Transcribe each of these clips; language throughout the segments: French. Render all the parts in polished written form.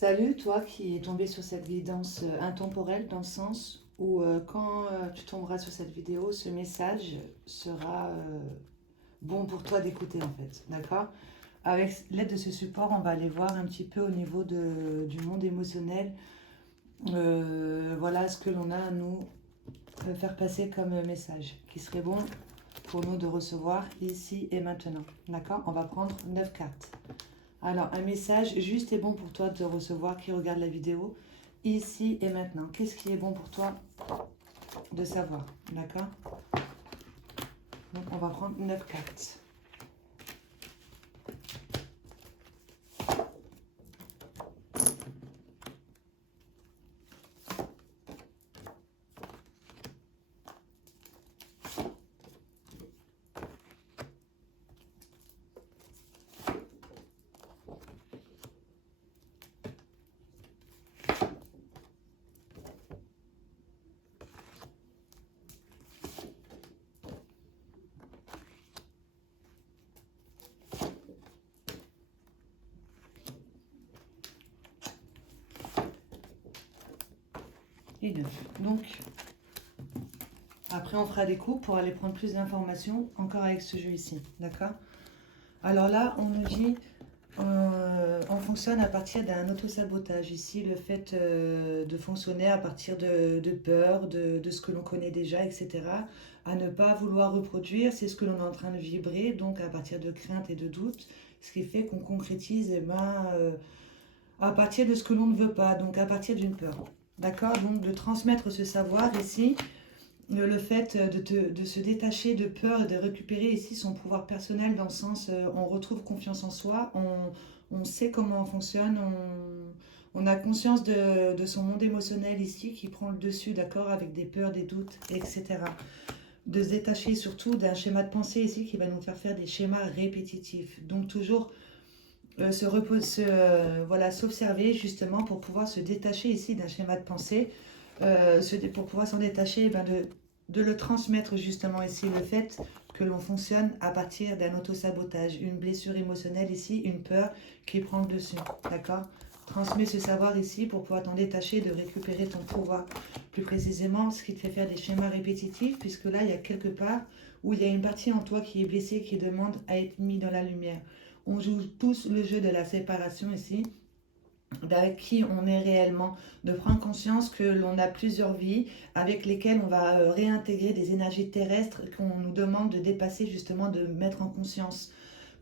Salut, toi qui es tombé sur cette guidance intemporelle dans le sens où quand tu tomberas sur cette vidéo, ce message sera bon pour toi d'écouter en fait, d'accord? Avec l'aide de ce support, on va aller voir un petit peu au niveau du monde émotionnel, voilà ce que l'on a à nous faire passer comme message, qui serait bon pour nous de recevoir ici et maintenant, d'accord? On va prendre 9 cartes. Alors, un message juste et bon pour toi de recevoir qui regarde la vidéo, ici et maintenant. Qu'est-ce qui est bon pour toi de savoir, d'accord? Donc, on va prendre 9 cartes. Et 9. Donc, après, on fera des coups pour aller prendre plus d'informations, encore avec ce jeu ici, d'accord? Alors là, on nous dit, on fonctionne à partir d'un autosabotage. Ici, le fait de fonctionner à partir de peur, de ce que l'on connaît déjà, etc. À ne pas vouloir reproduire, c'est ce que l'on est en train de vibrer, donc à partir de crainte et de doute, ce qui fait qu'on concrétise à partir de ce que l'on ne veut pas, donc à partir d'une peur. D'accord? Donc de transmettre ce savoir ici, le fait de se détacher de peur et de récupérer ici son pouvoir personnel dans le sens on retrouve confiance en soi, on sait comment on fonctionne, on a conscience de son monde émotionnel ici qui prend le dessus, d'accord, avec des peurs, des doutes, etc. De se détacher surtout d'un schéma de pensée ici qui va nous faire des schémas répétitifs. Donc toujours voilà, s'observer justement pour pouvoir se détacher ici d'un schéma de pensée, pour pouvoir s'en détacher, de le transmettre justement ici, le fait que l'on fonctionne à partir d'un autosabotage, une blessure émotionnelle ici, une peur qui prend le dessus, d'accord? Transmets ce savoir ici pour pouvoir t'en détacher, de récupérer ton pouvoir. Plus précisément, ce qui te fait faire des schémas répétitifs, puisque là, il y a quelque part où il y a une partie en toi qui est blessée, qui demande à être mise dans la lumière. On joue tous le jeu de la séparation ici, d'avec qui on est réellement, de prendre conscience que l'on a plusieurs vies avec lesquelles on va réintégrer des énergies terrestres qu'on nous demande de dépasser, justement de mettre en conscience.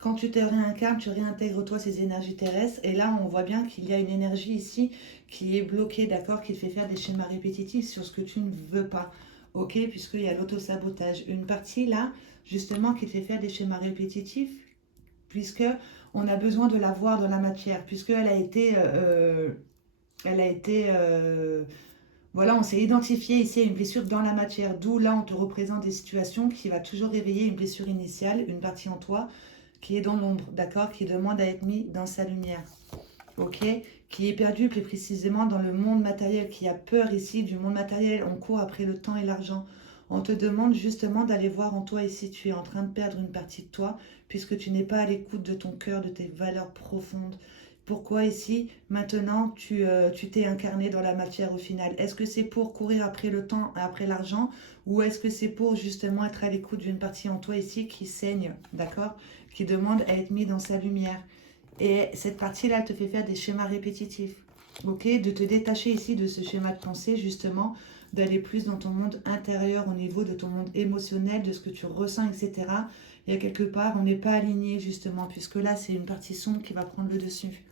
Quand tu te réincarnes, tu réintègres toi ces énergies terrestres et là on voit bien qu'il y a une énergie ici qui est bloquée, d'accord, qui te fait faire des schémas répétitifs sur ce que tu ne veux pas, ok, puisqu'il y a l'autosabotage. Une partie là, justement, qui te fait faire des schémas répétitifs puisque on a besoin de la voir dans la matière, puisqu'elle a été, voilà, on s'est identifié ici à une blessure dans la matière, d'où là on te représente des situations qui va toujours réveiller une blessure initiale, une partie en toi qui est dans l'ombre, d'accord, qui demande à être mis dans sa lumière, ok, qui est perdu plus précisément dans le monde matériel, qui a peur ici du monde matériel, on court après le temps et l'argent. On te demande justement d'aller voir en toi ici, tu es en train de perdre une partie de toi, puisque tu n'es pas à l'écoute de ton cœur, de tes valeurs profondes. Pourquoi ici, maintenant, tu t'es incarné dans la matière au final? Est-ce que c'est pour courir après le temps, après l'argent, ou est-ce que c'est pour justement être à l'écoute d'une partie en toi ici qui saigne, d'accord, qui demande à être mis dans sa lumière? Et cette partie-là, elle te fait faire des schémas répétitifs. Ok, de te détacher ici de ce schéma de pensée, justement, d'aller plus dans ton monde intérieur, au niveau de ton monde émotionnel, de ce que tu ressens, etc. Il y a quelque part, on n'est pas aligné, justement, puisque là, c'est une partie sombre qui va prendre le dessus.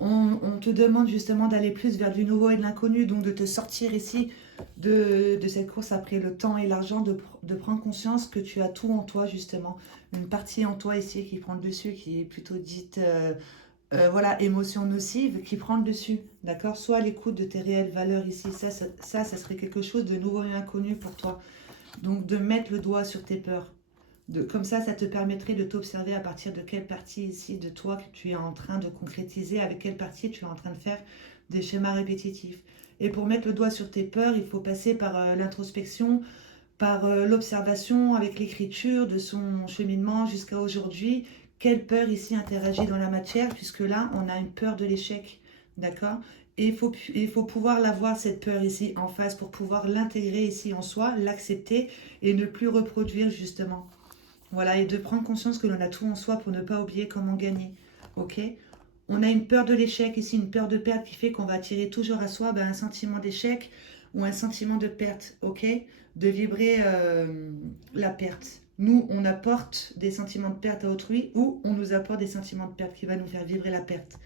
On te demande justement d'aller plus vers du nouveau et de l'inconnu, donc de te sortir ici de cette course après le temps et l'argent, de prendre conscience que tu as tout en toi, justement. Une partie en toi ici qui prend le dessus, qui est plutôt dite, voilà, émotion nocive, qui prend le dessus, d'accord? Soit à l'écoute de tes réelles valeurs ici, ça serait quelque chose de nouveau et inconnu pour toi. Donc de mettre le doigt sur tes peurs. Comme ça te permettrait de t'observer à partir de quelle partie ici de toi que tu es en train de concrétiser, avec quelle partie tu es en train de faire des schémas répétitifs. Et pour mettre le doigt sur tes peurs, il faut passer par l'introspection, par l'observation avec l'écriture de son cheminement jusqu'à aujourd'hui. quelle peur ici interagit dans la matière, puisque là, on a une peur de l'échec, d'accord? Et il faut pouvoir la voir, cette peur ici, en face, pour pouvoir l'intégrer ici en soi, l'accepter et ne plus reproduire, justement. Voilà, et de prendre conscience que l'on a tout en soi pour ne pas oublier comment gagner, ok? On a une peur de l'échec ici, une peur de perte qui fait qu'on va attirer toujours à soi un sentiment d'échec ou un sentiment de perte, ok? De vibrer la perte. Nous, on apporte des sentiments de perte à autrui ou on nous apporte des sentiments de perte qui va nous faire vibrer la perte.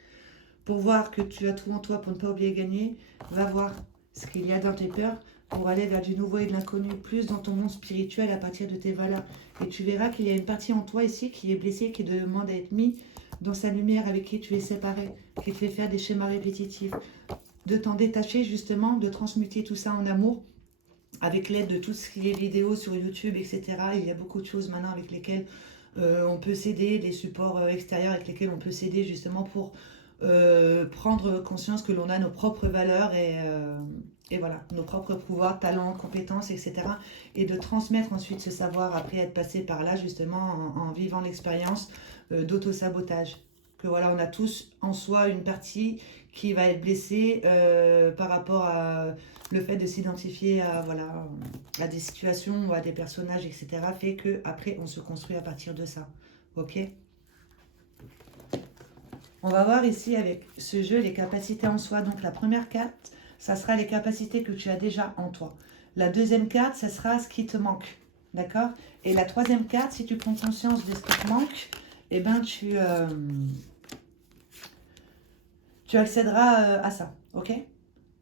Pour voir que tu as tout en toi pour ne pas oublier gagner, va voir ce qu'il y a dans tes peurs pour aller vers du nouveau et de l'inconnu, plus dans ton monde spirituel à partir de tes valeurs. Et tu verras qu'il y a une partie en toi ici qui est blessée, qui demande à être mise dans sa lumière, avec qui tu es séparé, qui te fait faire des schémas répétitifs. De t'en détacher justement, de transmuter tout ça en amour, avec l'aide de tout ce qui est vidéo sur YouTube, etc. Il y a beaucoup de choses maintenant avec lesquelles on peut s'aider, des supports extérieurs avec lesquels on peut s'aider justement pour prendre conscience que l'on a nos propres valeurs et voilà, nos propres pouvoirs, talents, compétences, etc. Et de transmettre ensuite ce savoir après être passé par là justement en vivant l'expérience d'auto-sabotage. Que voilà, on a tous en soi une partie qui va être blessée par rapport à le fait de s'identifier à, voilà, à des situations ou à des personnages, etc. fait que après on se construit à partir de ça. Ok ? On va voir ici avec ce jeu les capacités en soi. Donc la première carte, ça sera les capacités que tu as déjà en toi. La deuxième carte, ça sera ce qui te manque. D'accord? Et la troisième carte, si tu prends conscience de ce qui te manque, eh ben tu accéderas à ça. Ok?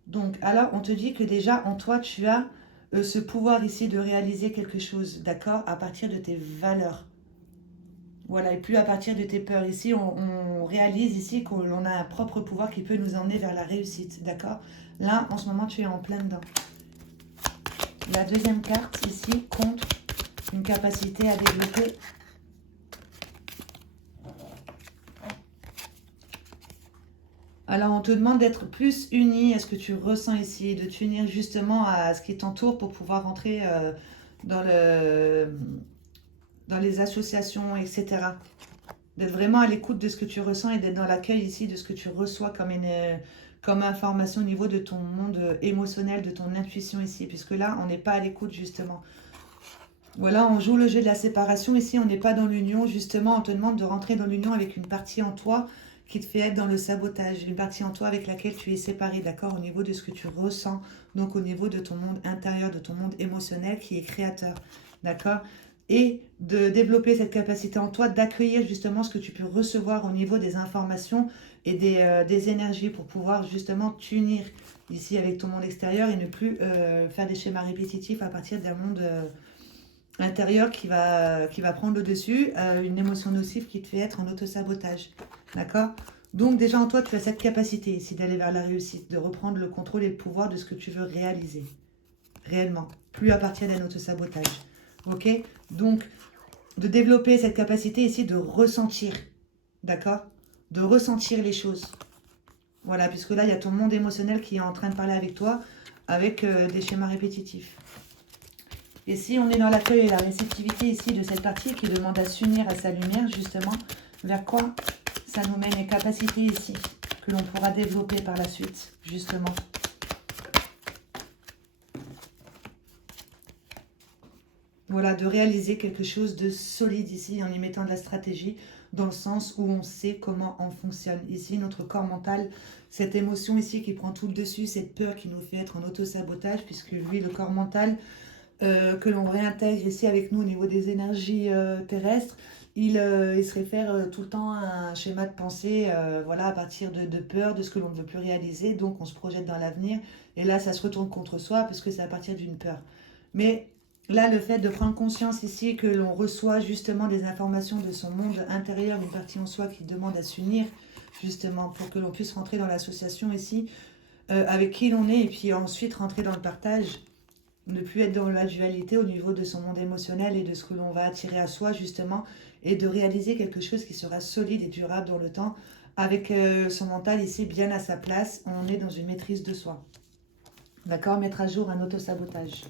Donc, alors, on te dit que déjà, en toi, tu as ce pouvoir ici de réaliser quelque chose, d'accord? À partir de tes valeurs. Voilà, et plus à partir de tes peurs. Ici, on réalise ici que l'on a un propre pouvoir qui peut nous emmener vers la réussite, d'accord? Là, en ce moment, tu es en plein dedans. La deuxième carte, ici, contre une capacité à développer. Alors, on te demande d'être plus uni à ce que tu ressens ici, de t'unir justement à ce qui t'entoure pour pouvoir entrer dans les associations, etc. D'être vraiment à l'écoute de ce que tu ressens et d'être dans l'accueil ici de ce que tu reçois comme information au niveau de ton monde émotionnel, de ton intuition ici, puisque là, on n'est pas à l'écoute justement. Voilà, on joue le jeu de la séparation. Ici, on n'est pas dans l'union. Justement, on te demande de rentrer dans l'union avec une partie en toi qui te fait être dans le sabotage. Une partie en toi avec laquelle tu es séparé, d'accord, au niveau de ce que tu ressens. Donc, au niveau de ton monde intérieur, de ton monde émotionnel qui est créateur, d'accord. Et de développer cette capacité en toi d'accueillir justement ce que tu peux recevoir au niveau des informations et des énergies pour pouvoir justement t'unir ici avec ton monde extérieur et ne plus faire des schémas répétitifs à partir d'un monde intérieur qui va prendre le dessus, une émotion nocive qui te fait être en autosabotage. D'accord? Donc déjà en toi, tu as cette capacité ici d'aller vers la réussite, de reprendre le contrôle et le pouvoir de ce que tu veux réaliser. Réellement. Plus à partir d'un autosabotage. Ok? Donc, de développer cette capacité ici de ressentir. D'accord? De ressentir les choses. Voilà, puisque là, il y a ton monde émotionnel qui est en train de parler avec toi, avec des schémas répétitifs. Et si on est dans l'accueil et la réceptivité ici de cette partie qui demande à s'unir à sa lumière, justement, vers quoi ça nous mène les capacités ici que l'on pourra développer par la suite, justement. Voilà, de réaliser quelque chose de solide ici en y mettant de la stratégie dans le sens où on sait comment on fonctionne. Ici, notre corps mental, cette émotion ici qui prend tout le dessus, cette peur qui nous fait être en auto-sabotage, puisque lui, le corps mental, que l'on réintègre ici avec nous au niveau des énergies terrestres, il se réfère tout le temps à un schéma de pensée voilà, à partir de peur, de ce que l'on ne veut plus réaliser, donc on se projette dans l'avenir, et là ça se retourne contre soi parce que c'est à partir d'une peur. Mais là, le fait de prendre conscience ici que l'on reçoit justement des informations de son monde intérieur, une partie en soi qui demande à s'unir justement pour que l'on puisse rentrer dans l'association ici avec qui l'on est et puis ensuite rentrer dans le partage. Ne plus être dans la dualité au niveau de son monde émotionnel et de ce que l'on va attirer à soi justement et de réaliser quelque chose qui sera solide et durable dans le temps avec son mental ici bien à sa place. On est dans une maîtrise de soi. D'accord? Mettre à jour un auto-sabotage.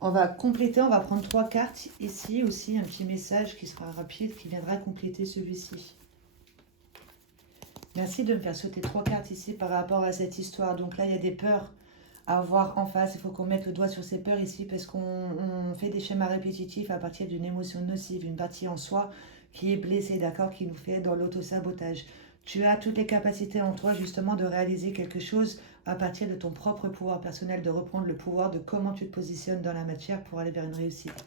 On va compléter, on va prendre 3 cartes ici aussi, un petit message qui sera rapide, qui viendra compléter celui-ci. Merci de me faire sauter 3 cartes ici par rapport à cette histoire. Donc là, il y a des peurs à voir en face. Il faut qu'on mette le doigt sur ces peurs ici parce qu'on fait des schémas répétitifs à partir d'une émotion nocive, une partie en soi qui est blessée, d'accord, qui nous fait dans l'auto-sabotage. Tu as toutes les capacités en toi justement de réaliser quelque chose à partir de ton propre pouvoir personnel, de reprendre le pouvoir de comment tu te positionnes dans la matière pour aller vers une réussite.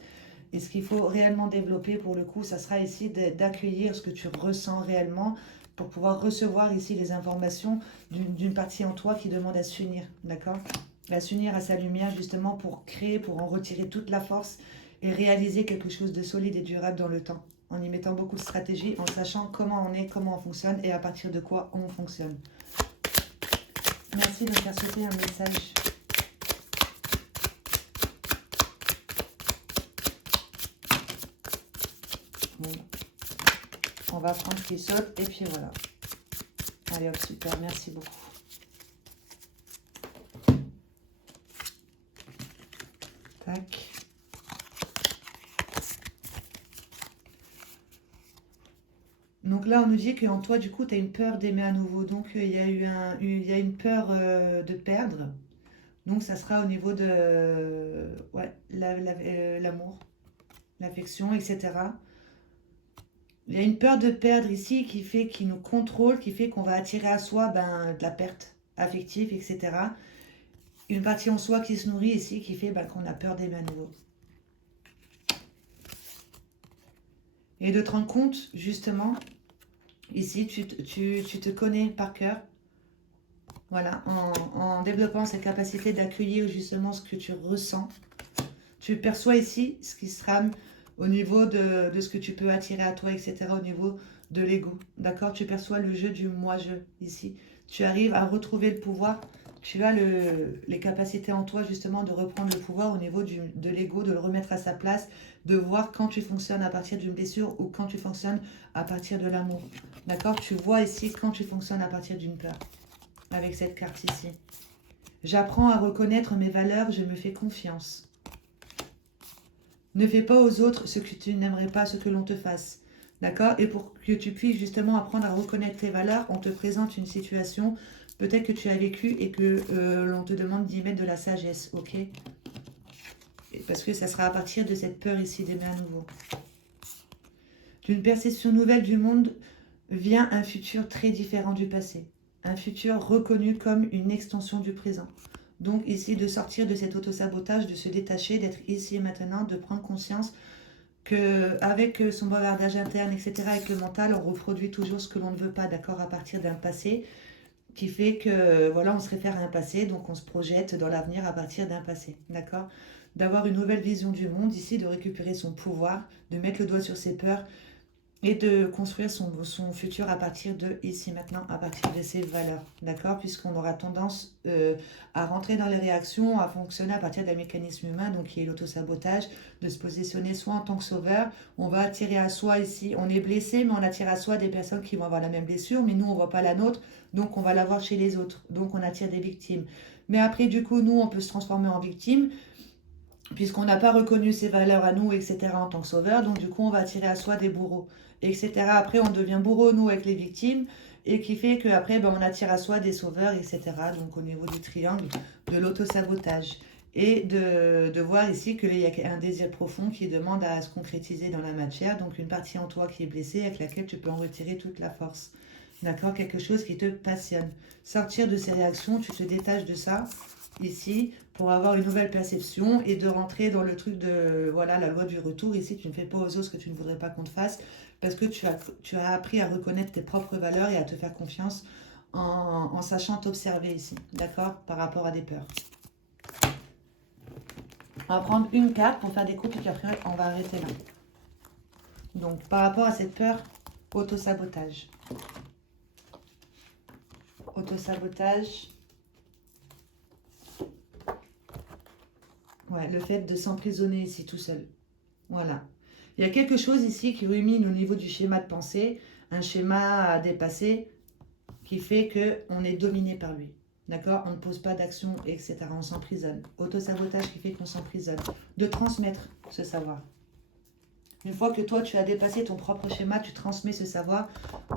Et ce qu'il faut réellement développer pour le coup, ça sera ici d'accueillir ce que tu ressens réellement pour pouvoir recevoir ici les informations d'une partie en toi qui demande à s'unir, d'accord? À s'unir à sa lumière justement pour créer, pour en retirer toute la force et réaliser quelque chose de solide et durable dans le temps, en y mettant beaucoup de stratégie, en sachant comment on est, comment on fonctionne et à partir de quoi on fonctionne. Merci de me faire sauter un message. Bon. On va prendre ce qui saute et puis voilà. Allez hop, super, merci beaucoup. Tac. Donc là, on nous dit qu'en toi, du coup, tu as une peur d'aimer à nouveau. Donc, il y a une peur de perdre. Donc, ça sera au niveau de ouais, l'amour, l'affection, etc. Il y a une peur de perdre ici qui nous contrôle, qui fait qu'on va attirer à soi de la perte affective, etc. Une partie en soi qui se nourrit ici, qui fait qu'on a peur d'aimer à nouveau. Et de te rendre compte, justement, ici, tu te connais par cœur. Voilà, en développant cette capacité d'accueillir justement ce que tu ressens. Tu perçois ici ce qui se rame au niveau de ce que tu peux attirer à toi, etc. Au niveau de l'ego. D'accord? Tu perçois le jeu du moi-je ici. Tu arrives à retrouver le pouvoir. Tu as les capacités en toi justement de reprendre le pouvoir au niveau de l'ego, de le remettre à sa place, de voir quand tu fonctionnes à partir d'une blessure ou quand tu fonctionnes à partir de l'amour. D'accord? Tu vois ici quand tu fonctionnes à partir d'une peur. Avec cette carte ici. J'apprends à reconnaître mes valeurs, je me fais confiance. Ne fais pas aux autres ce que tu n'aimerais pas ce que l'on te fasse. D'accord? Et pour que tu puisses justement apprendre à reconnaître tes valeurs, on te présente une situation, peut-être que tu as vécu et que l'on te demande d'y mettre de la sagesse, ok? Parce que ça sera à partir de cette peur ici d'aimer à nouveau. D'une perception nouvelle du monde vient un futur très différent du passé. Un futur reconnu comme une extension du présent. Donc ici, de sortir de cet autosabotage, de se détacher, d'être ici et maintenant, de prendre conscience qu'avec son bavardage interne, etc., avec le mental, on reproduit toujours ce que l'on ne veut pas, d'accord, à partir d'un passé, qui fait que, voilà, on se réfère à un passé, donc on se projette dans l'avenir à partir d'un passé, d'accord? D'avoir une nouvelle vision du monde ici, de récupérer son pouvoir, de mettre le doigt sur ses peurs, et de construire son futur à partir de ici maintenant, à partir de ses valeurs, d'accord? Puisqu'on aura tendance à rentrer dans les réactions, à fonctionner à partir d'un mécanisme humain, donc qui est l'autosabotage, de se positionner soit en tant que sauveur, on va attirer à soi ici, on est blessé, mais on attire à soi des personnes qui vont avoir la même blessure, mais nous on ne voit pas la nôtre, donc on va la voir chez les autres, donc on attire des victimes. Mais après du coup, nous on peut se transformer en victime, puisqu'on n'a pas reconnu ses valeurs à nous, etc., en tant que sauveur, donc du coup, on va attirer à soi des bourreaux, etc. Après, on devient bourreau, nous, avec les victimes, et qui fait qu'après, on attire à soi des sauveurs, etc. Donc, au niveau du triangle de l'autosabotage. Et de voir ici qu'il y a un désir profond qui demande à se concrétiser dans la matière, donc une partie en toi qui est blessée, avec laquelle tu peux en retirer toute la force. D'accord? Quelque chose qui te passionne. Sortir de ces réactions, tu te détaches de ça, ici, pour avoir une nouvelle perception et de rentrer dans le truc de, voilà, la loi du retour. Ici, tu ne fais pas aux autres ce que tu ne voudrais pas qu'on te fasse parce que tu as appris à reconnaître tes propres valeurs et à te faire confiance en sachant t'observer ici, d'accord, par rapport à des peurs. On va prendre une carte pour faire des coupes et puis après, on va arrêter là. Donc, par rapport à cette peur, autosabotage. Autosabotage. Ouais, le fait de s'emprisonner ici tout seul. Voilà. Il y a quelque chose ici qui rumine au niveau du schéma de pensée, un schéma à dépasser qui fait qu'on est dominé par lui. D'accord? On ne pose pas d'action, etc. On s'emprisonne. Autosabotage qui fait qu'on s'emprisonne. De transmettre ce savoir. Une fois que toi, tu as dépassé ton propre schéma, tu transmets ce savoir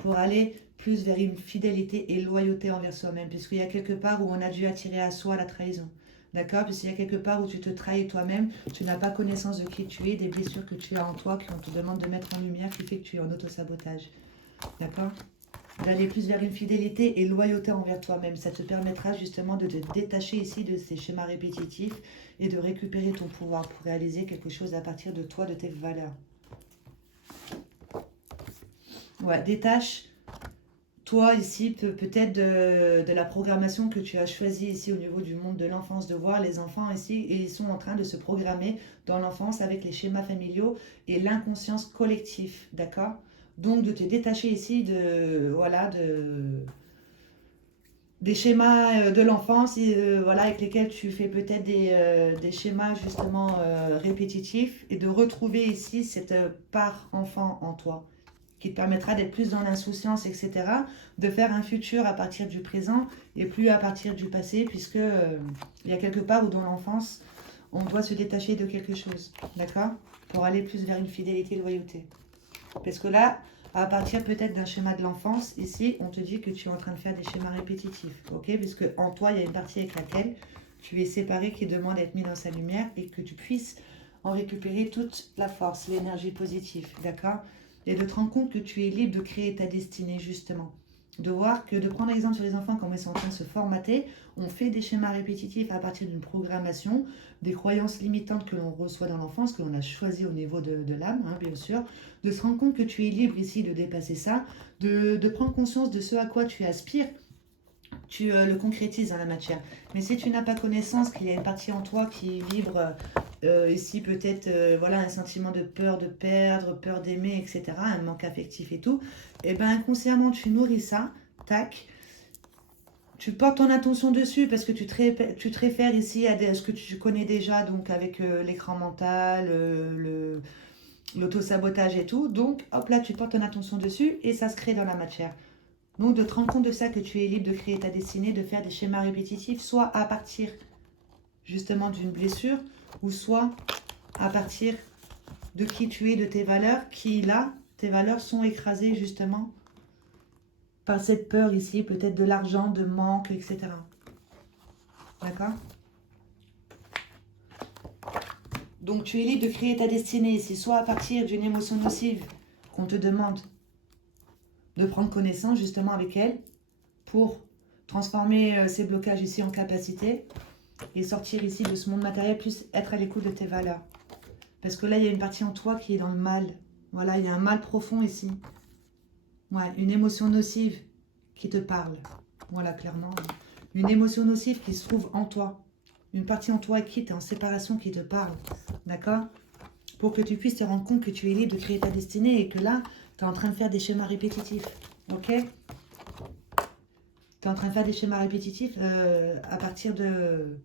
pour aller plus vers une fidélité et loyauté envers soi-même. Puisqu'il y a quelque part où on a dû attirer à soi la trahison. D'accord? Puisqu'il y a quelque part où tu te trahis toi-même, tu n'as pas connaissance de qui tu es, des blessures que tu as en toi, qu'on te demande de mettre en lumière, qui fait que tu es en autosabotage. D'accord? D'aller plus vers une fidélité et loyauté envers toi-même. Ça te permettra justement de te détacher ici de ces schémas répétitifs et de récupérer ton pouvoir pour réaliser quelque chose à partir de toi, de tes valeurs. Ouais, détache toi ici peut-être de la programmation que tu as choisie ici au niveau du monde de l'enfance, de voir les enfants ici et ils sont en train de se programmer dans l'enfance avec les schémas familiaux et l'inconscience collective, d'accord? Donc de te détacher ici des schémas de l'enfance voilà, avec lesquels tu fais peut-être des schémas justement répétitifs et de retrouver ici cette part enfant en toi qui te permettra d'être plus dans l'insouciance, etc., de faire un futur à partir du présent et plus à partir du passé, puisque il y a quelque part où dans l'enfance, on doit se détacher de quelque chose, d'accord? Pour aller plus vers une fidélité et loyauté. Parce que là, à partir peut-être d'un schéma de l'enfance, ici, on te dit que tu es en train de faire des schémas répétitifs, ok? Puisque en toi, il y a une partie avec laquelle tu es séparé, qui demande d'être mis dans sa lumière et que tu puisses en récupérer toute la force, l'énergie positive, d'accord? Et de te rendre compte que tu es libre de créer ta destinée, justement. De voir que, de prendre l'exemple sur les enfants, comment ils sont en train de se formater, on fait des schémas répétitifs à partir d'une programmation, des croyances limitantes que l'on reçoit dans l'enfance, que l'on a choisi au niveau de l'âme, hein, bien sûr, de se rendre compte que tu es libre ici de dépasser ça, de prendre conscience de ce à quoi tu aspires, tu le concrétises dans la matière. Mais si tu n'as pas connaissance qu'il y a une partie en toi qui vibre ici peut-être voilà, un sentiment de peur de perdre, peur d'aimer, etc., un manque affectif et tout, et bien inconsciemment tu nourris ça, tac, tu portes ton attention dessus parce que tu te réfères ici à ce que tu connais déjà, donc avec l'écran mental, l'auto-sabotage et tout. Donc, hop là, tu portes ton attention dessus et ça se crée dans la matière. Donc, de te rendre compte de ça, que tu es libre de créer ta destinée, de faire des schémas répétitifs, soit à partir justement d'une blessure, ou soit à partir de qui tu es, de tes valeurs, qui là, tes valeurs sont écrasées justement par cette peur ici, peut-être de l'argent, de manque, etc. D'accord? Donc tu es libre de créer ta destinée ici, soit à partir d'une émotion nocive qu'on te demande de prendre connaissance justement avec elle pour transformer ces blocages ici en capacité et sortir ici de ce monde matériel, plus être à l'écoute de tes valeurs. Parce que là, il y a une partie en toi qui est dans le mal. Voilà, il y a un mal profond ici. Ouais, une émotion nocive qui te parle. Voilà, clairement. Une émotion nocive qui se trouve en toi. Une partie en toi qui est en séparation qui te parle. D'accord? Pour que tu puisses te rendre compte que tu es libre de créer ta destinée et que là, tu es en train de faire des schémas répétitifs. Ok? Tu es en train de faire des schémas répétitifs à partir de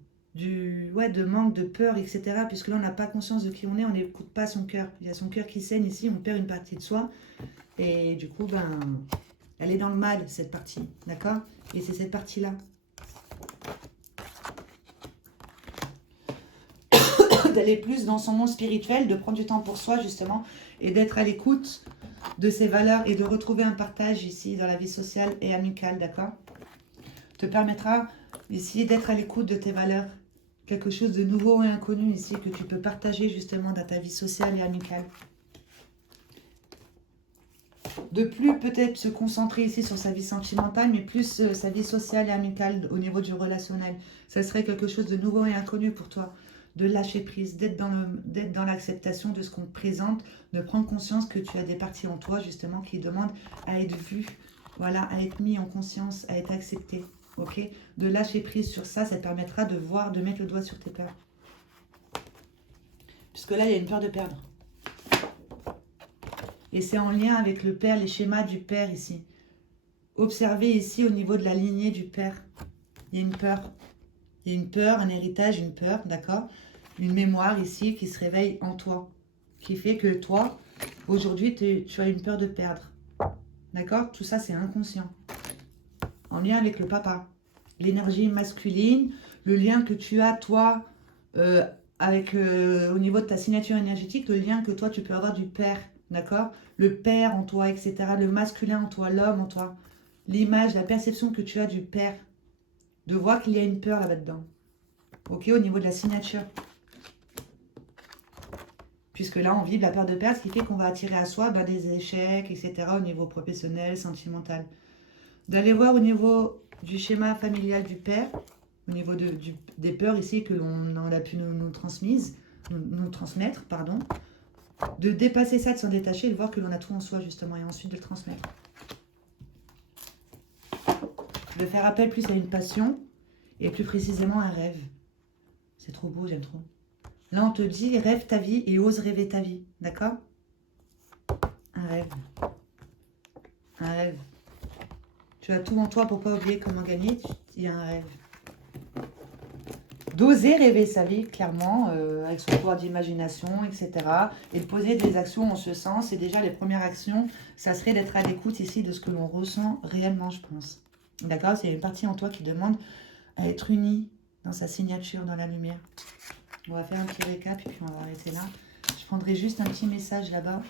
manque, de peur, etc. Puisque là, on n'a pas conscience de qui on est, on n'écoute pas son cœur. Il y a son cœur qui saigne ici, on perd une partie de soi. Et du coup, elle est dans le mal, cette partie. D'accord? Et c'est cette partie-là. D'aller plus dans son monde spirituel, de prendre du temps pour soi, justement, et d'être à l'écoute de ses valeurs et de retrouver un partage ici dans la vie sociale et amicale, d'accord? Te permettra ici d'être à l'écoute de tes valeurs. Quelque chose de nouveau et inconnu ici que tu peux partager justement dans ta vie sociale et amicale. De plus peut-être se concentrer ici sur sa vie sentimentale, mais plus sa vie sociale et amicale au niveau du relationnel. Ça serait quelque chose de nouveau et inconnu pour toi. De lâcher prise, d'être dans l'acceptation de ce qu'on te présente, de prendre conscience que tu as des parties en toi justement qui demandent à être vues, voilà, à être mis en conscience, à être accepté. Ok? De lâcher prise sur ça, ça te permettra de voir, de mettre le doigt sur tes peurs. Puisque là, il y a une peur de perdre. Et c'est en lien avec le père, les schémas du père ici. Observez ici au niveau de la lignée du père. Il y a une peur. Il y a une peur, un héritage, une peur, d'accord? Une mémoire ici qui se réveille en toi. Qui fait que toi, aujourd'hui, tu as une peur de perdre. D'accord? Tout ça, c'est inconscient. En lien avec le papa. l'énergie masculine, le lien que tu as, toi, avec, au niveau de ta signature énergétique, le lien que toi, tu peux avoir du père, d'accord? Le père en toi, etc. Le masculin en toi, l'homme en toi. L'image, la perception que tu as du père. De voir qu'il y a une peur là-dedans. Ok, au niveau de la signature. Puisque là, on vibre la peur de perdre, ce qui fait qu'on va attirer à soi des échecs, etc. au niveau professionnel, sentimental. D'aller voir au niveau du schéma familial du père, au niveau des peurs ici que l'on a pu nous transmettre, pardon. De dépasser ça, de s'en détacher, et de voir que l'on a tout en soi, justement, et ensuite de le transmettre. De faire appel plus à une passion, et plus précisément un rêve. C'est trop beau, j'aime trop. Là, on te dit, rêve ta vie et ose rêver ta vie. D'accord? Un rêve. Un rêve. Tu as tout en toi pour ne pas oublier comment gagner. Il y a un rêve. D'oser rêver sa vie, clairement, avec son pouvoir d'imagination, etc. Et de poser des actions en ce sens. Et déjà, les premières actions, ça serait d'être à l'écoute ici de ce que l'on ressent réellement, je pense. D'accord? C'est une partie en toi qui demande à être unie dans sa signature, dans la lumière. On va faire un petit récap et puis on va arrêter là. Je prendrai juste un petit message là-bas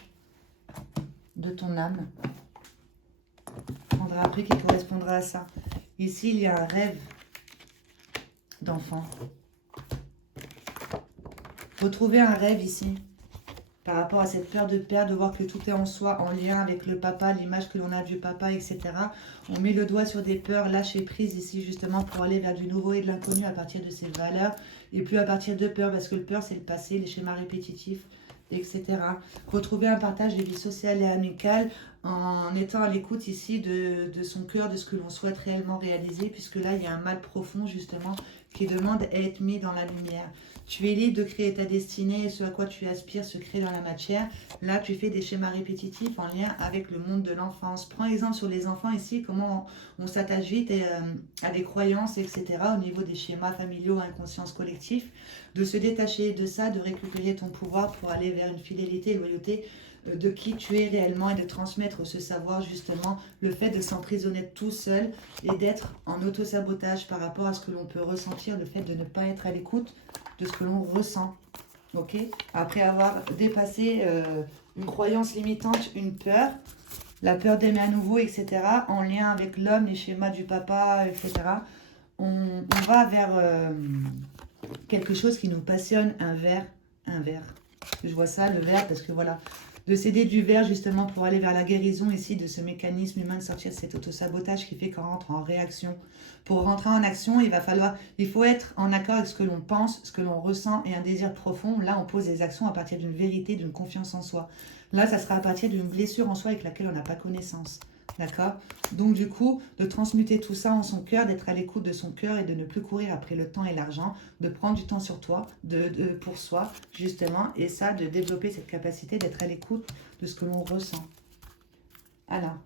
de ton âme. Je prendrai après qui correspondra à ça. Ici, il y a un rêve d'enfant. Retrouver un rêve ici par rapport à cette peur de perdre, de voir que tout est en soi, en lien avec le papa, l'image que l'on a du papa, etc. On met le doigt sur des peurs, lâcher prise ici justement pour aller vers du nouveau et de l'inconnu à partir de ses valeurs et plus à partir de peur, parce que le peur c'est le passé, les schémas répétitifs, etc. Retrouver un partage de vie sociale et amicale en étant à l'écoute ici de son cœur, de ce que l'on souhaite réellement réaliser, puisque là il y a un mal profond justement qui demande à être mis dans la lumière. Tu es libre de créer ta destinée et ce à quoi tu aspires se crée dans la matière. Là, tu fais des schémas répétitifs en lien avec le monde de l'enfance. Prends exemple sur les enfants ici, comment on s'attache vite à des croyances, etc. au niveau des schémas familiaux, inconscience collectif. De se détacher de ça, de récupérer ton pouvoir pour aller vers une fidélité et loyauté de qui tu es réellement et de transmettre ce savoir justement, le fait de s'emprisonner tout seul et d'être en auto-sabotage par rapport à ce que l'on peut ressentir, le fait de ne pas être à l'écoute de ce que l'on ressent. Ok? Après avoir dépassé une croyance limitante, une peur, la peur d'aimer à nouveau, etc., en lien avec l'homme, les schémas du papa, etc., on va vers quelque chose qui nous passionne, un verre. Je vois ça, le verre, parce que voilà, de céder du verre justement pour aller vers la guérison ici de ce mécanisme humain, de sortir de cet autosabotage qui fait qu'on rentre en réaction. Pour rentrer en action, il faut être en accord avec ce que l'on pense, ce que l'on ressent et un désir profond. Là, on pose des actions à partir d'une vérité, d'une confiance en soi. Là, ça sera à partir d'une blessure en soi avec laquelle on n'a pas connaissance. D'accord? Donc du coup, de transmuter tout ça en son cœur, d'être à l'écoute de son cœur et de ne plus courir après le temps et l'argent, de prendre du temps sur toi, pour soi, justement, et ça, de développer cette capacité d'être à l'écoute de ce que l'on ressent. Alors,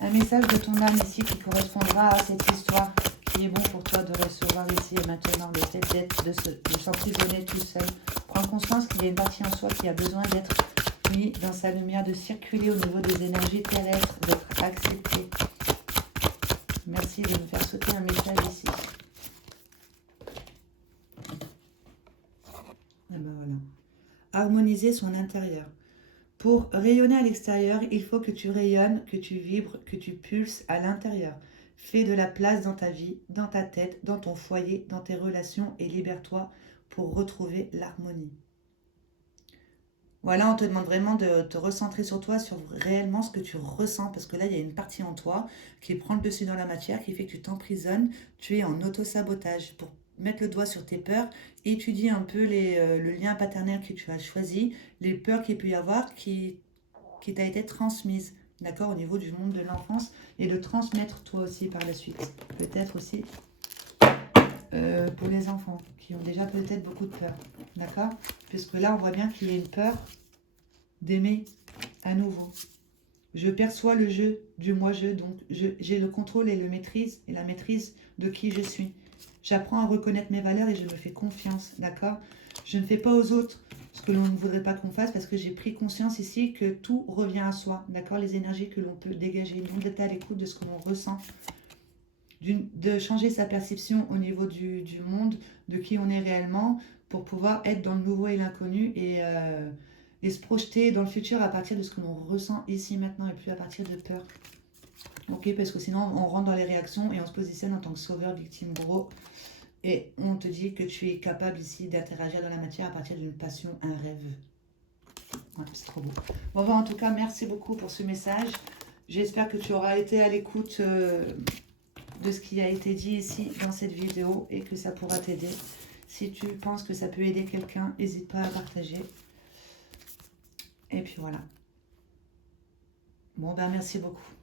un message de ton âme ici qui correspondra à cette histoire qui est bon pour toi de recevoir ici et maintenant, le fait de s'emprisonner tout seul. Prends conscience qu'il y a une partie en soi qui a besoin d'être mis dans sa lumière, de circuler au niveau des énergies terrestres, d'être accepté. Merci de me faire sauter un message ici. Et ben voilà. Harmoniser son intérieur. Pour rayonner à l'extérieur, il faut que tu rayonnes, que tu vibres, que tu pulses à l'intérieur. Fais de la place dans ta vie, dans ta tête, dans ton foyer, dans tes relations et libère-toi pour retrouver l'harmonie. Voilà, on te demande vraiment de te recentrer sur toi, sur réellement ce que tu ressens, parce que là, il y a une partie en toi qui prend le dessus dans la matière, qui fait que tu t'emprisonnes, tu es en auto-sabotage. Pour mettre le doigt sur tes peurs, étudie un peu le lien paternel que tu as choisi, les peurs qu'il peut y avoir, qui t'a été transmise, d'accord, au niveau du monde de l'enfance, et de transmettre toi aussi par la suite. Peut-être aussi pour les enfants, qui ont déjà peut-être beaucoup de peur, d'accord? Puisque là, on voit bien qu'il y a une peur d'aimer à nouveau. Je perçois le jeu du moi-je, donc j'ai le contrôle et la maîtrise de qui je suis. J'apprends à reconnaître mes valeurs et je me fais confiance, d'accord? Je ne fais pas aux autres ce que l'on ne voudrait pas qu'on fasse parce que j'ai pris conscience ici que tout revient à soi, d'accord? Les énergies que l'on peut dégager, donc d'être à l'écoute de ce que l'on ressent, de changer sa perception au niveau du monde, de qui on est réellement, pour pouvoir être dans le nouveau et l'inconnu et se projeter dans le futur à partir de ce que l'on ressent ici maintenant et plus à partir de peur. Ok, parce que sinon on rentre dans les réactions et on se positionne en tant que sauveur, victime, gros. Et on te dit que tu es capable ici d'interagir dans la matière à partir d'une passion, un rêve. Ouais, c'est trop beau. Bon, en tout cas, merci beaucoup pour ce message. J'espère que tu auras été à l'écoute de ce qui a été dit ici dans cette vidéo et que ça pourra t'aider. Si tu penses que ça peut aider quelqu'un, n'hésite pas à partager. Et puis voilà. Bon, ben merci beaucoup.